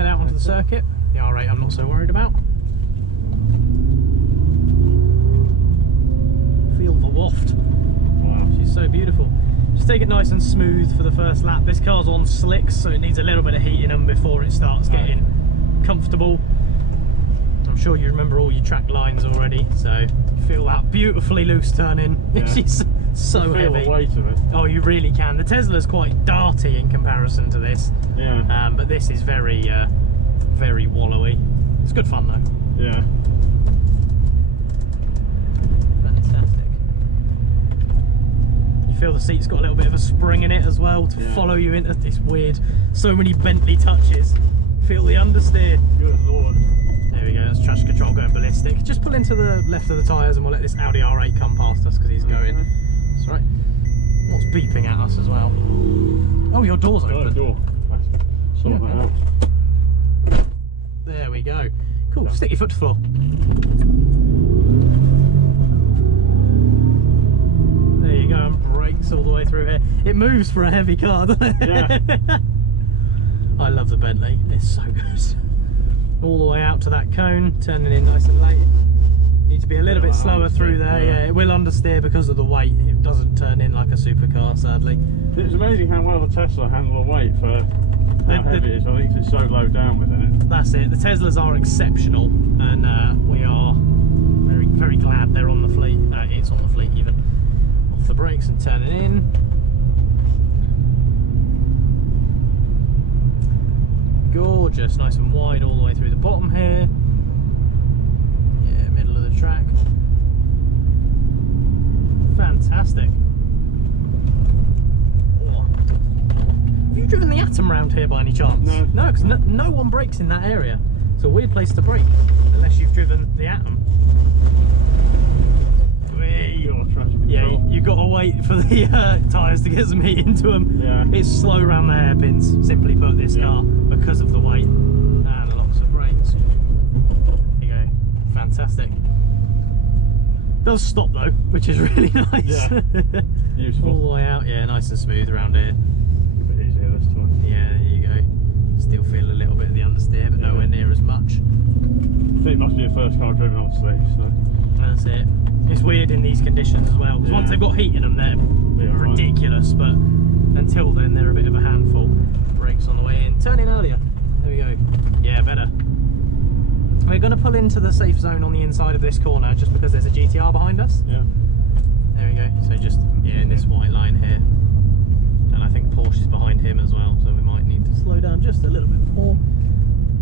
head out onto the circuit. The R8 I'm not so worried about. Feel the waft. Wow. She's so beautiful. Just take it nice and smooth for the first lap. This car's on slicks, so it needs a little bit of heat in them before it starts getting comfortable. I'm sure you remember all your track lines already, so you feel that beautifully loose turning. Yeah. She's so you feel heavy. the weight of it. Oh, you really can. The Tesla's quite darty in comparison to this. Yeah. But this is very, very wallowy. It's good fun though. Yeah. Fantastic. You feel the seat's got a little bit of a spring in it as well to follow you into this weird. So many Bentley touches. Feel the understeer. Good lord. There we go, that's traction control going ballistic. Just pull into the left of the tyres and we'll let this Audi R8 come past us because he's going. That's right. What's beeping at us as well? Oh, your door's open. Oh, door. Sort that out. There we go. Cool, stick your foot to the floor. There you go, and brakes all the way through here. It moves for a heavy car, doesn't it? Yeah. I love the Bentley, it's so good. All the way out to that cone, turning in nice and late. Need to be a little bit slower through there. Yeah, it will understeer because of the weight. It doesn't turn in like a supercar, sadly. It's amazing how well the Tesla handle the weight for how heavy it is. I think it's so low down within it. That's it. The Teslas are exceptional, and we are very, very glad they're on the fleet. It's on the fleet even. Off the brakes and turning in. Gorgeous, nice and wide all the way through the bottom here. Yeah, middle of the track. Fantastic. Oh. Have you driven the Atom round here by any chance? No. No, because no one brakes in that area. It's a weird place to brake, unless you've driven the Atom. Yeah, you've got to wait for the tyres to get some heat into them. Yeah. It's slow around the hairpins, simply put, this car, because of the weight. And lots of brakes. There you go. Fantastic. Does stop though, which is really nice. Yeah. Useful. All the way out, yeah, nice and smooth around here. A bit easier this time. Yeah, there you go. Still feel a little bit of the understeer, but nowhere near as much. I think it must be your first car driven on slicks, so. That's it. It's weird in these conditions as well, because once they've got heat in them, they're ridiculous, but until then, they're a bit of a handful. Brakes on the way in. Turn in earlier. There we go. Yeah, better. We're going to pull into the safe zone on the inside of this corner, just because there's a GTR behind us. Yeah. There we go. So just, in this white line here. And I think Porsche is behind him as well, so we might need to slow down just a little bit more.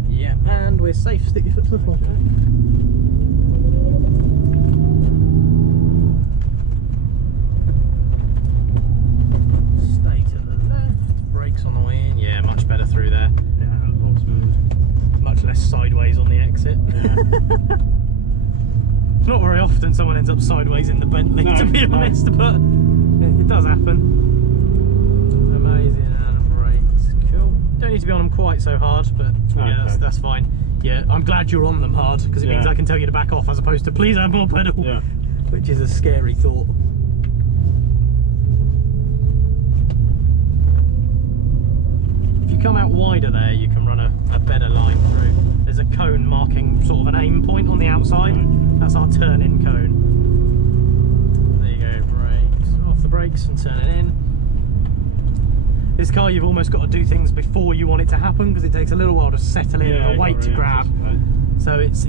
Yeah, and we're safe. Stick your foot to the floor. On the way in, yeah, much better through there. Yeah, a lot smooth. Much less sideways on the exit. Yeah. Not very often someone ends up sideways in the Bentley, to be honest, but it does happen. Amazing, and brakes, cool. Don't need to be on them quite so hard, but yeah, that's fine. Yeah, I'm glad you're on them hard because it means I can tell you to back off as opposed to please add more pedal, which is a scary thought. If you come out wider there, you can run a better line through. There's a cone marking sort of an aim point on the outside. That's our turn-in cone. There you go, brakes. Off the brakes and turn it in. This car, you've almost got to do things before you want it to happen because it takes a little while to settle in and a weight to grab. So it's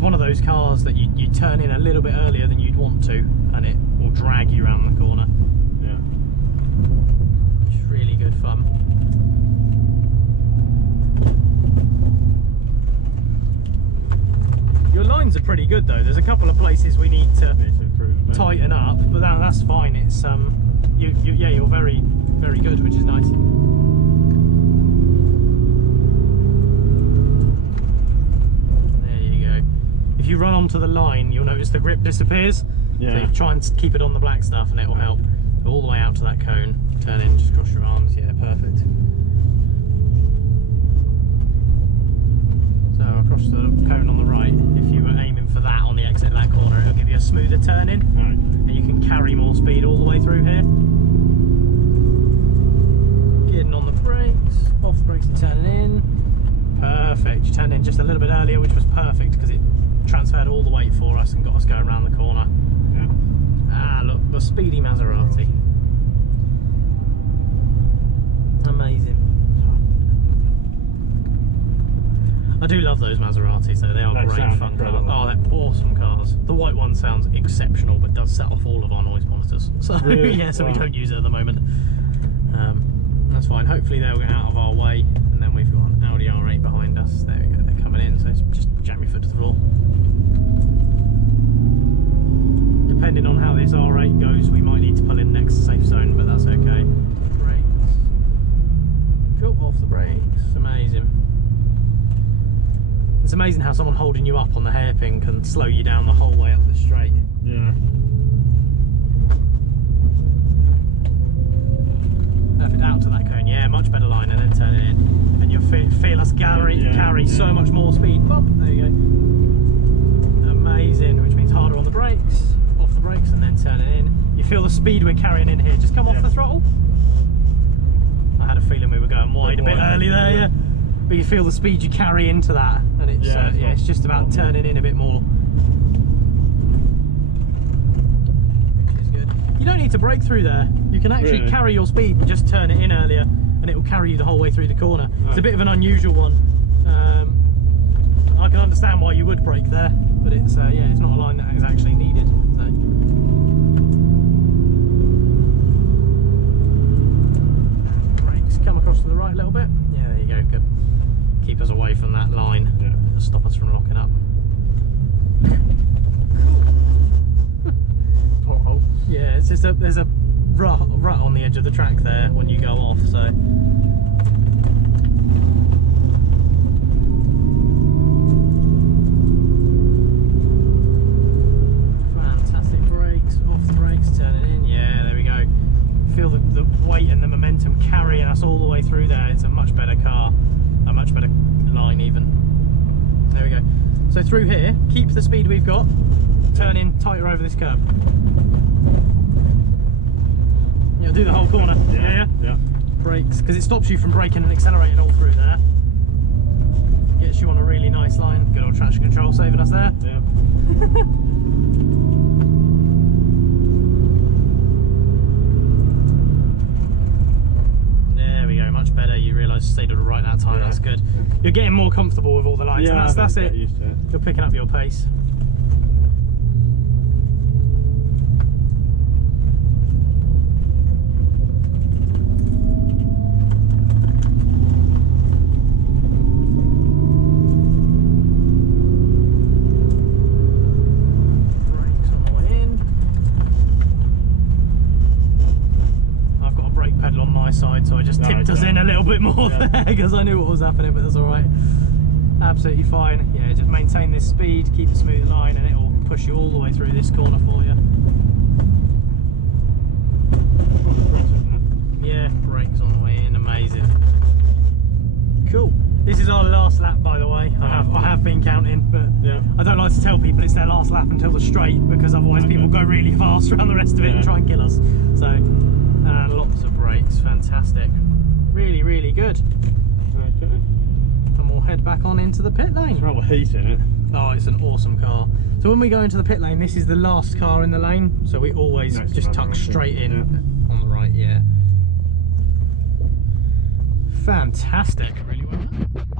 one of those cars that you turn in a little bit earlier than you'd want to, and it will drag you around the corner. Yeah. It's really good fun. Your lines are pretty good though. There's a couple of places we need to tighten up, but that's fine. It's you're very, very good, which is nice. There you go. If you run onto the line, you'll notice the grip disappears. Yeah. So you try and keep it on the black stuff, and it will help. All the way out to that cone. Turn in, just cross your arms. Yeah, perfect. So across the cone on the right, if you were aiming for that on the exit of that corner, it'll give you a smoother turn in, and you can carry more speed all the way through here. Getting on the brakes, off the brakes and turning in. perfect. You turned in just a little bit earlier, which was perfect because it transferred all the weight for us and got us going around the corner. Yeah. Ah, look, the speedy Maserati. Amazing. I do love those Maseratis though, they are great fun cars. Oh, they're awesome cars. The white one sounds exceptional but does set off all of our noise monitors. So really? yeah, so wow. we don't use it at the moment. That's fine, hopefully they'll get out of our way, and then we've got an Audi R8 behind us. There we go, they're coming in, so just jam your foot to the floor. Depending on how this R8 goes, we might need to pull in next safe zone, but that's okay. Brakes. Cool, off the brakes, amazing. It's amazing how someone holding you up on the hairpin can slow you down the whole way up the straight. Yeah. Perfect, out to that cone, yeah, much better line, and then turn it in. And you'll feel us carry so much more speed. Pop, there you go. Amazing, which means harder on the brakes, off the brakes, and then turn it in. You feel the speed we're carrying in here, just come off the throttle. I had a feeling we were going wide a bit early there, yeah. But you feel the speed you carry into that, and it's it's just about turning in a bit more, which is good. You don't need to brake through there. You can actually carry your speed and just turn it in earlier, and it will carry you the whole way through the corner. It's a bit of an unusual one. I can understand why you would brake there, but it's yeah, it's not a line that is actually needed. So. Brakes come across to the right a little bit. Yeah, there you go. Good. Keep us away from that line. Yeah. It'll stop us from locking up. Pothole. Yeah, it's just there's a rut on the edge of the track there when you go off, so. Fantastic brakes, off the brakes, turn it in, yeah, there we go. Feel the weight and the momentum carrying us all the way through there. It's a much better car, a much better line even. There we go. So through here, keep the speed we've got, turn in tighter over this curb. Yeah, do the whole corner. Yeah. Brakes, because it stops you from braking and accelerating all through there. Gets you on a really nice line. Good old traction control saving us there. Yeah. There we go, much better. You realise you stayed to the right that time, that's good. You're getting more comfortable with all the lines, and that's it. Used to it. You're picking up your pace. Brakes on the way in. I've got a brake pedal on my side, so I just tipped us in a little bit more there because I knew what was happening, but that's alright. Absolutely fine. Yeah, just maintain this speed, keep a smooth line, and it will push you all the way through this corner for you. Yeah, brakes on the way in, amazing. Cool. This is our last lap, by the way. I have been counting, but I don't like to tell people it's their last lap until the straight, because otherwise people go really fast around the rest of it and try and kill us. So, and lots of brakes, fantastic. Really, really good. Okay. And we'll head back on into the pit lane. It's rather heat in it. Oh, it's an awesome car. So when we go into the pit lane, this is the last car in the lane, so we always just tuck straight in on the right, yeah. Fantastic. Really well.